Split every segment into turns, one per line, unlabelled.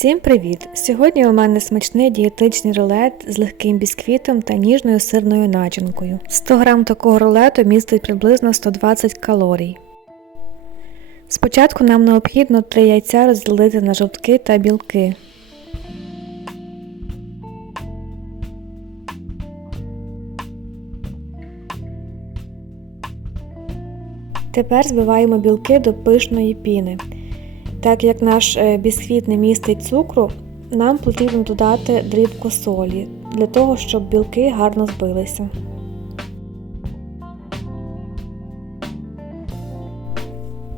Всім привіт! Сьогодні у мене смачний дієтичний рулет з легким бісквітом та ніжною сирною начинкою. 100 г такого рулету містить приблизно 120 калорій. Спочатку нам необхідно 3 яйця розділити на жовтки та білки. Тепер збиваємо білки до пишної піни. Так як наш е, бісквіт не містить цукру, нам потрібно додати дрібку солі для того, щоб білки гарно збилися.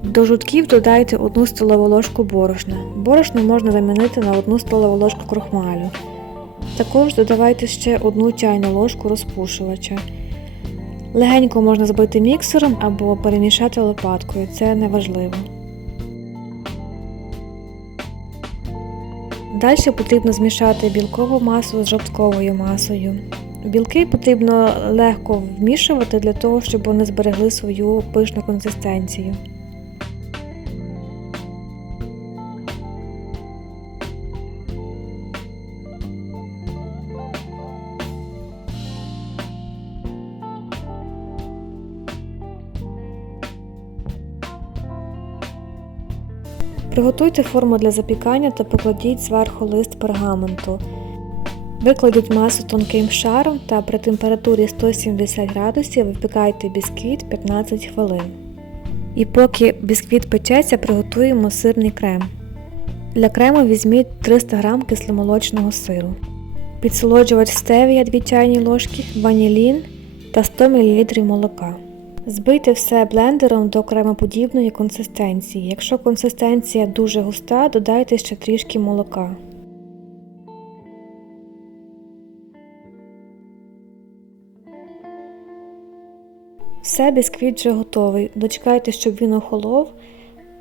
До жутків додайте 1 столову ложку борошна. Борошно можна замінити на 1 столову ложку крохмалю. Також додавайте ще 1 чайну ложку розпушувача. Легенько можна збити міксером або перемішати лопаткою, це не Далі потрібно змішати білкову масу з жовтковою масою. Білки потрібно легко вмішувати для того, щоб вони зберегли свою пишну консистенцію. Приготуйте форму для запікання та покладіть зверху лист пергаменту. Викладіть масу тонким шаром та при температурі 170 градусів випікайте бісквіт 15 хвилин. І поки бісквіт печеться, приготуємо сирний крем. Для крему візьміть 300 г кисломолочного сиру, підсолоджувач стевія 2 чайні ложки, ванілін та 100 мл молока. Збийте все блендером до кремоподібної консистенції. Якщо консистенція дуже густа, додайте ще трішки молока. Все, бісквіт вже готовий. Дочекайте, щоб він охолов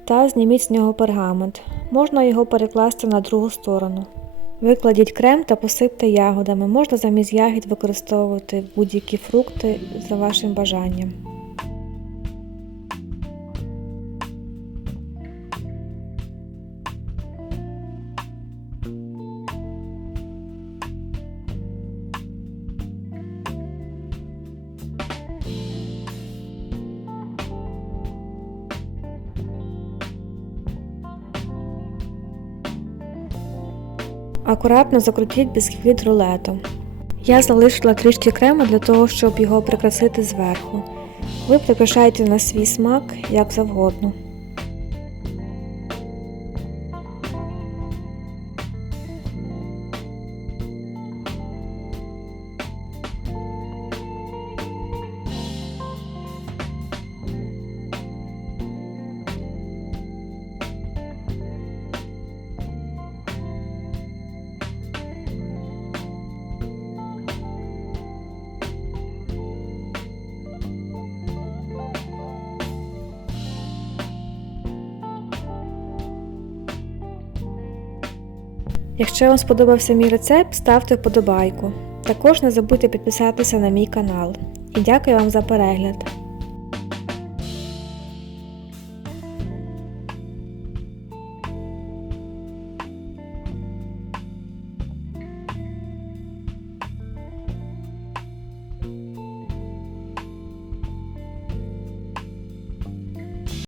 та зніміть з нього пергамент. Можна його перекласти на другу сторону. Викладіть крем та посипте ягодами. Можна замість ягід використовувати будь-які фрукти за вашим бажанням. Акуратно закрутіть бісквіт рулетом. Я залишила трішки крему для того, щоб його прикрасити зверху. Ви прикрашаєте на свій смак як завгодно. Якщо вам сподобався мій рецепт, ставте вподобайку. Також не забудьте підписатися на мій канал. І дякую вам за перегляд!